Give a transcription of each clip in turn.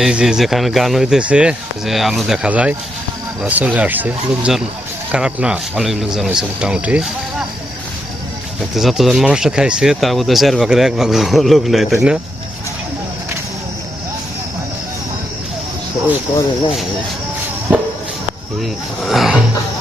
এই যে যেখানে গান হইতেছে, যে আলো দেখা যায় আমরা চলে আসছে। লোকজন খারাপ না, অনেক লোকজন হয়েছে মোটামুটি। যতজন মানুষটা খাইছে, তার মধ্যে চার ভাগের এক ভাগ লোক নাই, তাই না? হুম।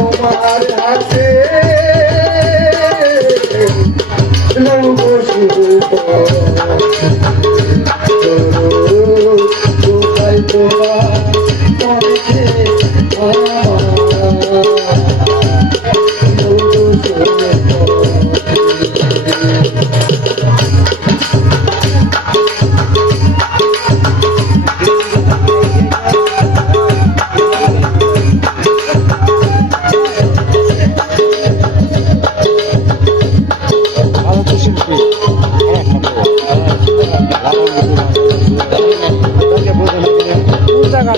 তোমার হাতে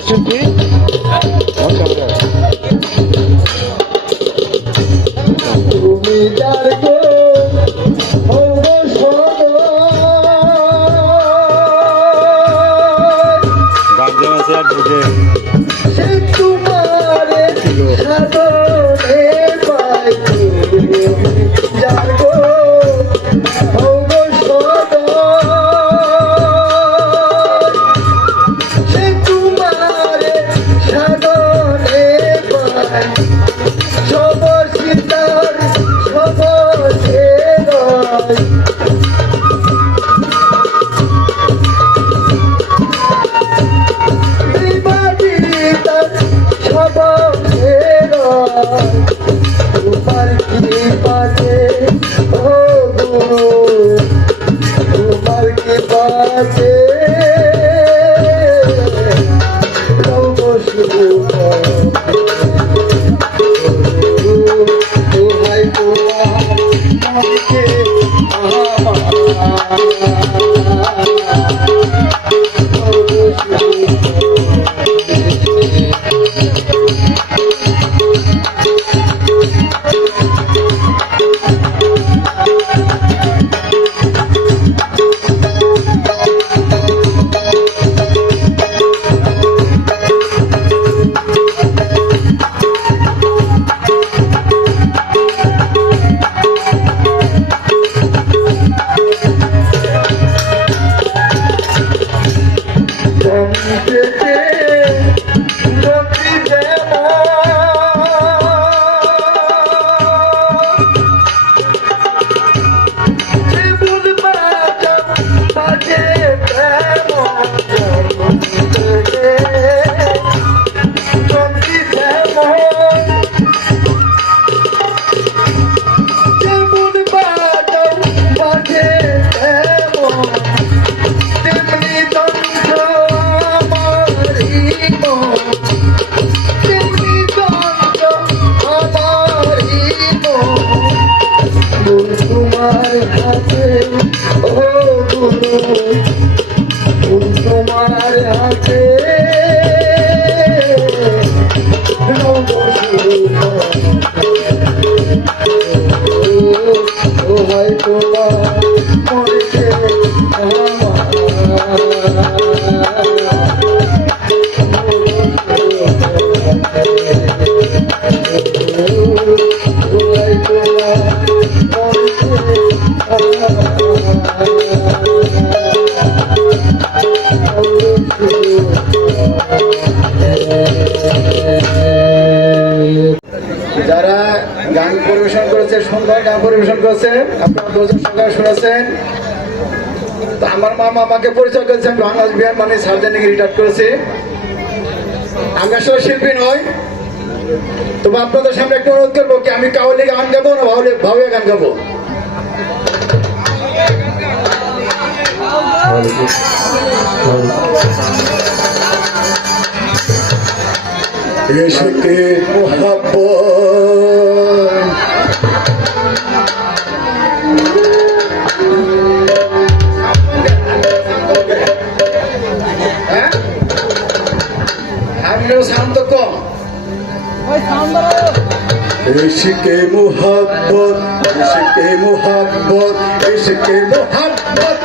শিল্পী তুমি যারা গান পরিবেশন করেছে, সন্ধ্যায় গান পরিবেশন করেছে, আপনারা দুজন সঙ্গে শুনেছেন। আমার মামা আমাকে পরিচয় করেছেন বাংলাদেশ বিহার মানে সার্জেন্ট রিটায়ার করেছে। আমি শিল্পী নয় তবে আপনাদের সামনে একটু অনুরোধ করব কি, আমি কাউলে গান গাবো না ভাউলে ভাউলে গান গাবো? রেশকে মোহাম্মত হ্যাঁ? শান্ত इश्क़ मोहब्बत इश्क़ मोहब्बत इश्क़ मोहब्बत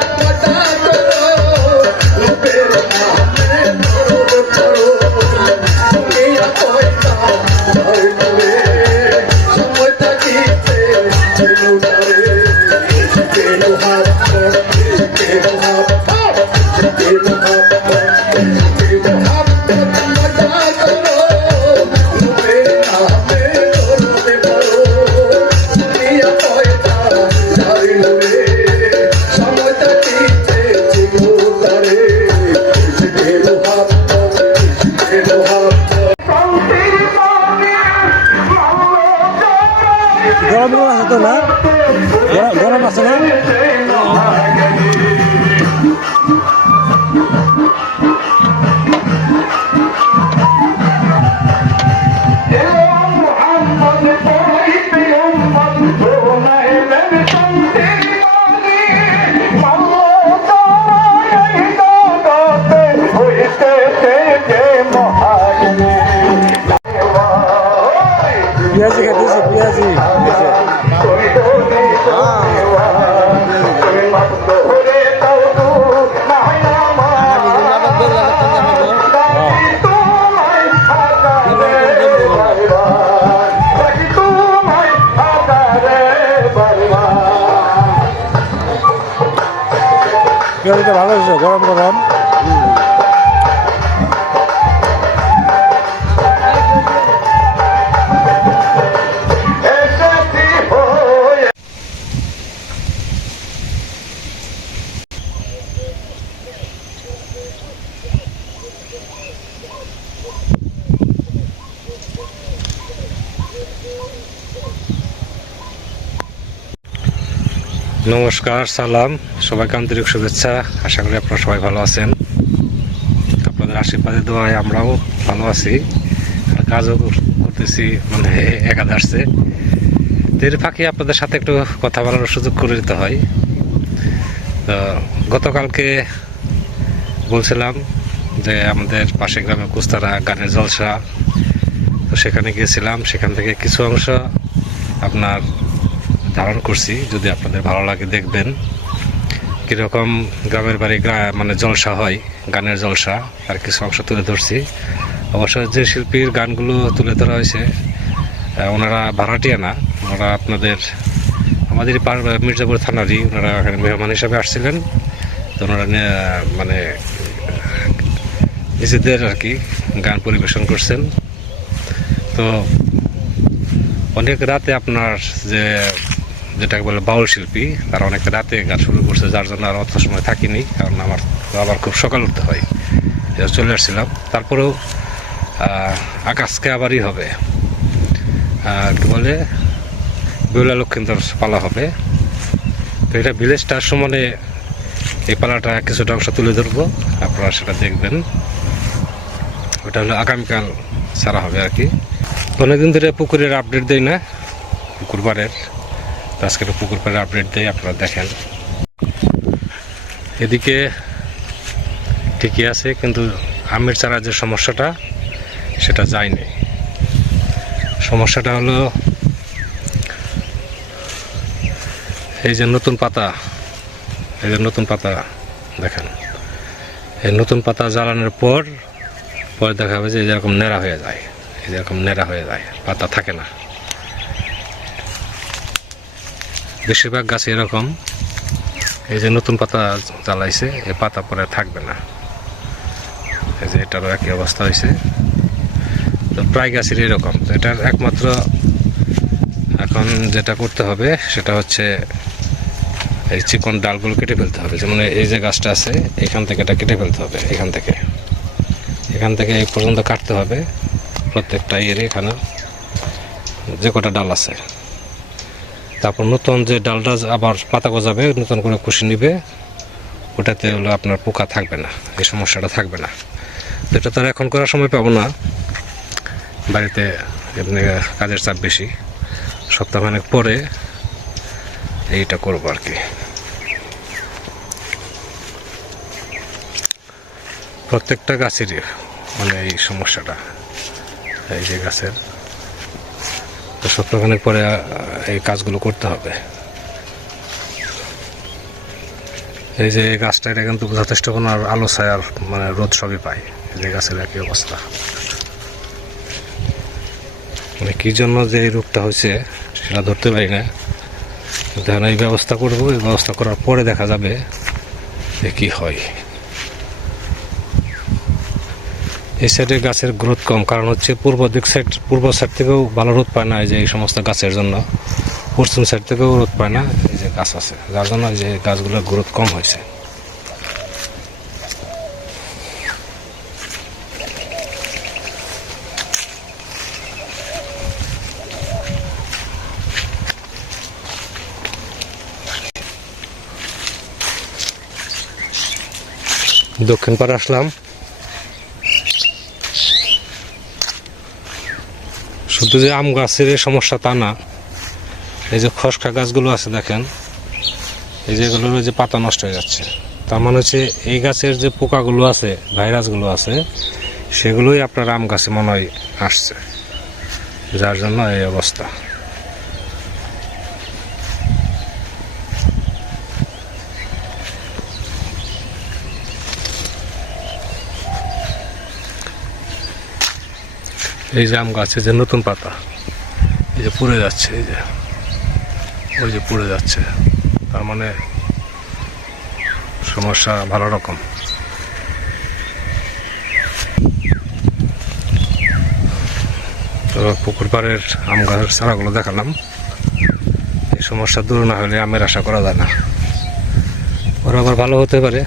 গরম গরম আছে গরম গরম। নমস্কার, সালাম, সবাইকে আন্তরিক শুভেচ্ছা। আশা করি আপনারা সবাই ভালো আছেন। আপনাদের আশীর্বাদে, দোয়ায় আমরাও ভালো আছি। আর কাজও করতেছি মানে একাদাসে এর ফাঁকে আপনাদের সাথে একটু কথা বলার সুযোগ করে দিতে হয়। তো, গতকালকে বলছিলাম যে আমাদের পাশে গ্রামে কুস্তারা গানের জলসা। তো সেখানে গিয়েছিলাম, সেখান থেকে কিছু অংশ আপনার ধারণ করছি, যদি আপনাদের ভালো লাগে দেখবেন। কীরকম গ্রামের বাড়ি মানে জলসা হয়, গানের জলসা আর কিছু অংশ তুলে ধরছি। অবশ্য যে শিল্পীর গানগুলো তুলে ধরা হয়েছে ওনারা ভাড়াটিয়া না, ওনারা আপনাদের আমাদের পার- মির্জাপুর থানারই ওনারা এখানে মেহমান হিসাবে আসছিলেন। তো ওনারা মানে নিজেদের আর কি গান পরিবেশন করছেন। তো অনেক রাতে আপনার যে যেটাকে বলে বাউল শিল্পী, তারা অনেক রাতে গান শুরু করছে, যার জন্য আর অত সময় থাকিনি, কারণ আমার আবার খুব সকাল উঠতে হয়। চলে আসছিলাম। তারপরেও আকাশকে আবারই হবে। কি বলে? বেউলা লক্ষ্মীন্দর পালা হবে। তো এটা ভিলেজ স্টার সমানে এই পালাটা কিছুটা অংশ তুলে ধরবো। আপনারা সেটা দেখবেন। ওটা হলো আগামীকাল ছাড়া হবে আর কি। অনেকদিন ধরে পুকুরের আপডেট দেই না, পুকুর পাড়ের। আজকে পুকুর পাড়ের আপডেট দেই আপনারা দেখেন। এদিকে ঠিকই আছে, কিন্তু আমের চারা যে সমস্যাটা, সেটা যায়নি। সমস্যাটা হলো এই যে নতুন পাতা, এই যে নতুন পাতা দেখেন। এই নতুন পাতা জ্বালানোর পর, পরে দেখা যাবে যে এরকম নেড়া হয়ে যায় এই যেরকম নেড়া হয়ে যায়, পাতা থাকে না। বেশিরভাগ গাছে এরকম। এই যে নতুন পাতা জ্বালাইছে এই পাতা পরে থাকবে না। এই যে এটারও একই অবস্থা হয়েছে তো প্রায় গাছের এরকম। তো এটার একমাত্র এখন যেটা করতে হবে, সেটা হচ্ছে এই চিকন ডালগুলো কেটে ফেলতে হবে। যেমন এই যে গাছটা আছে, এখান থেকে এটা কেটে ফেলতে হবে, এখান থেকে। এখান থেকে এই পর্যন্ত কাটতে হবে প্রত্যেকটা ইয়ের এখানে। যে কটা ডাল আছে। তারপর নতুন যে ডালটা আবার পাতা গজাবে, নতুন করে কুশি নিবে, ওটাতে হলো আপনার পোকা থাকবে না, এই সমস্যাটা থাকবে না। তো এটা তো আর এখন করার সময় পাবো না। বাড়িতে এমনি কাজের চাপ বেশি। সপ্তাহখানেক পরে এইটা করব আর কি। প্রত্যেকটা গাছেরই মানে এই সমস্যাটা, এই যে গাছের তো সপ্তাহখানেক পরে এই কাজগুলো করতে হবে। এই যে গাছটা, এটা কিন্তু যথেষ্ট কোনো আলো ছায়ার মানে রোদ সবই পায়। এই যে গাছের একই অবস্থা। মানে কী জন্য যে এই রোগটা হয়েছে, সেটা ধরতে পারি না। কিন্তু এই ব্যবস্থা করব, এই ব্যবস্থা করার পরে দেখা যাবে যে কী হয়। এই সাইডে গাছের গ্রোথ কম, কারণ হচ্ছে পূর্ব দিক সাইড পূর্ব সাইড থেকেও ভালো রোদ পায় না এই যে এই সমস্ত গাছের জন্য। পশ্চিম সাইড থেকেও রোদ পায় না এই যে গাছ আছে, যার জন্য যে গাছগুলোর গ্রোথ কম হয়েছে। দক্ষিণ পাড়ে আসলাম। শুধু যে আম গাছের সমস্যা তা না। এই যে খসখা গাছগুলো আছে দেখেন, এই যেগুলোর যে পাতা নষ্ট হয়ে যাচ্ছে। তার মানে হচ্ছে এই গাছের যে পোকাগুলো আছে, ভাইরাসগুলো আছে, সেগুলোই আপনার আম গাছে মনে হয় আসছে। যার জন্য এই অবস্থা। এই যে আম গাছে যে নতুন পাতা, এই যে পুড়ে যাচ্ছে, এই যে, ওই যে পুড়ে যাচ্ছে। তার মানে সমস্যা ভালো রকম। তো পুকুর পাড়ের আম গাছের চারাগুলো দেখালাম। এই সমস্যা দূর না হলে আমের আশা করা যায় না। ওরা আবার ভালো হতে পারে।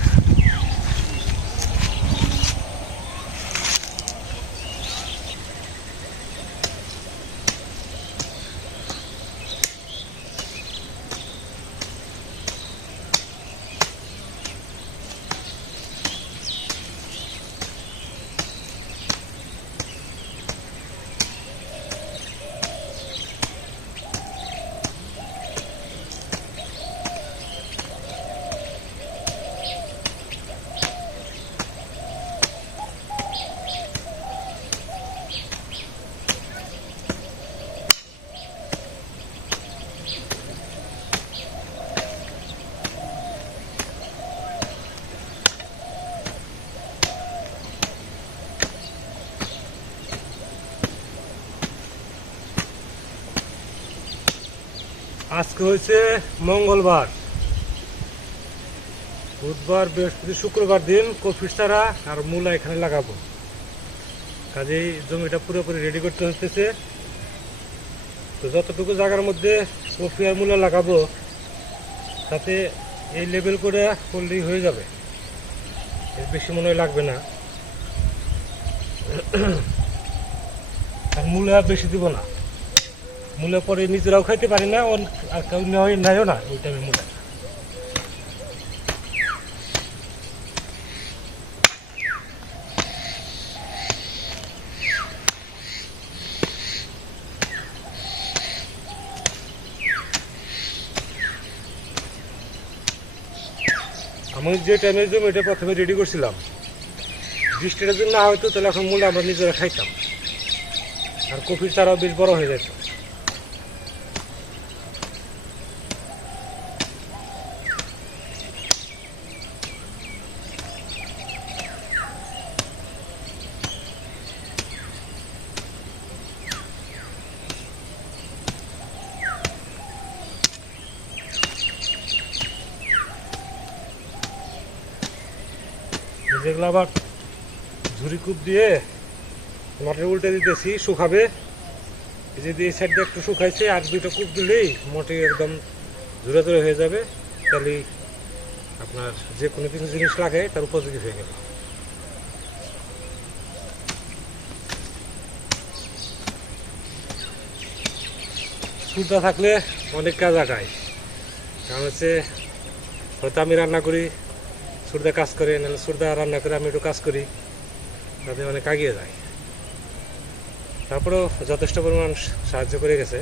আজকে হয়েছে মঙ্গলবার। বুধবার বৃহস্পতি শুক্রবার দিন কফির চারা আর মূলা এখানে লাগাবো। কাজেই জমিটা পুরোপুরি রেডি করতে হতেছে তো যতটুকু জায়গার মধ্যে কফি আর মূলা লাগাবো, তাতে এই লেভেল করে করলেই হয়ে যাবে। এর বেশি মনে হয় লাগবে না। আর মূলা বেশি দিব না। মূলে পরে নিজেরাও খাইতে পারি না আর কেউ নেয়, নেয়ও না ওই টাইমে মূলে। আমি যে টাইমের জন্য এটা প্রথমে রেডি করছিলাম। বৃষ্টিটা যদি না হয়তো তাহলে এখন মূলে আমরা নিজেরা খাইতাম। আর কপির চারাও বেশ বড় হয়ে যেত যেগুলো আবার ঝুড়ি কূপ দিয়ে মাটির উল্টে দিতেছি, শুকাবে। যদি এই সাইডটা একটু শুকাইছে, আর দুটো কূপ দিলেই মোটে একদম জোরে জোরে হয়ে যাবে। তাহলে আপনার যে কোনো কিছু জিনিস লাগে, তার উপযোগী হয়ে গেল। সুদা থাকলে অনেক কাজ আগায়। কারণ হচ্ছে, হয়তো আমি রান্না করি সুরদা কাজ করে, নাহলে সুরদা রান্না করে, আমি একটু কাজ করি। তাতে অনেক এগিয়ে যায়। তারপরেও যথেষ্ট পরিমাণ সাহায্য করে গেছে।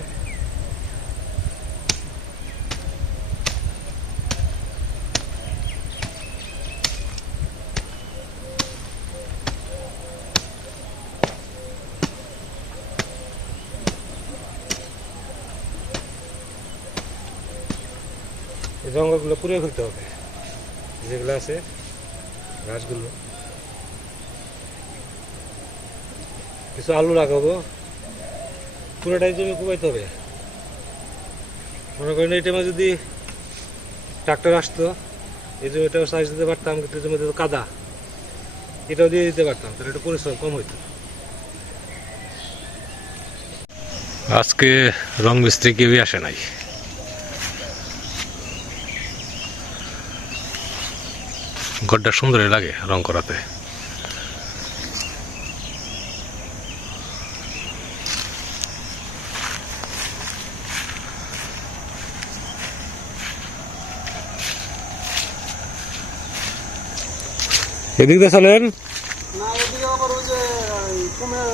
জঙ্গলগুলো পুড়ে ফেলতে হবে। যেগুলো আছে গাছগুলো কিছু আলু লাগাবো। পুরোটাই জমি কুবাইতে হবে। মনে করেন এই টাইমে যদি ট্রাক্টর আসতো, এই জমিটাও সাইজ দিতে পারতাম, কিন্তু জমিতে তো কাদা। এটাও দিয়ে দিতে পারতাম, তাহলে একটু পরিশ্রম কম হইতো। আজকে রং মিস্ত্রি কেউই আসে নাই। ঘরটা সুন্দরই লাগে রং করাতে। এদিক দিয়ে চলেন। না এদিকে আবার ওই যে কুমের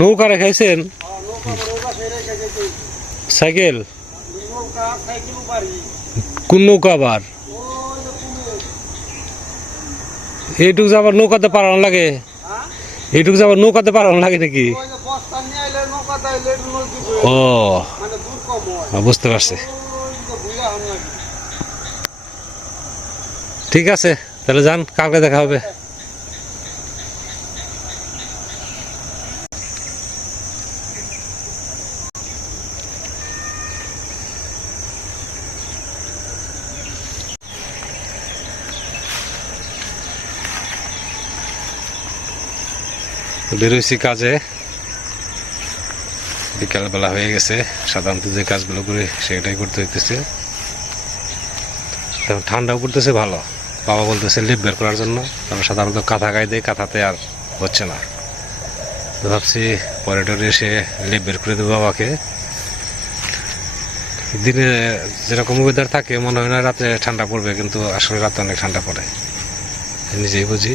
নৌকা রেখাইছেন ফেরে খেয়েছি সাইকেল? কোন নৌকা আবার ওই যে কুমের এইটুকু যাবার নৌকাতে পারানো লাগে? এইটুকু যাবার নৌকাতে পারানো লাগে নাকি? ও, হয়, বুঝতে পারছি। ঠিক আছে, তাহলে যান, কালকে দেখা হবে। বেরোইছি কাজে। বিকালবেলা হয়ে গেছে। সাধারণত যে কাজগুলো করি, সেটাই করতে হইতেছে। ঠান্ডাও পড়তেছে, ভালো। বাবা বলতেছে লিপ বের করার জন্য। কারণ সাধারণত কাঁথা গায়ে দেয় কাঁথাতে আর হচ্ছে না। তো ভাবছি পরে টরে এসে লিপ বের করে দেবো বাবাকে। দিনে যেরকম ওয়েদার থাকে, মনে হয় না রাতে ঠান্ডা পড়বে, কিন্তু আসলে রাতে অনেক ঠান্ডা পড়ে। নিজেই বুঝি।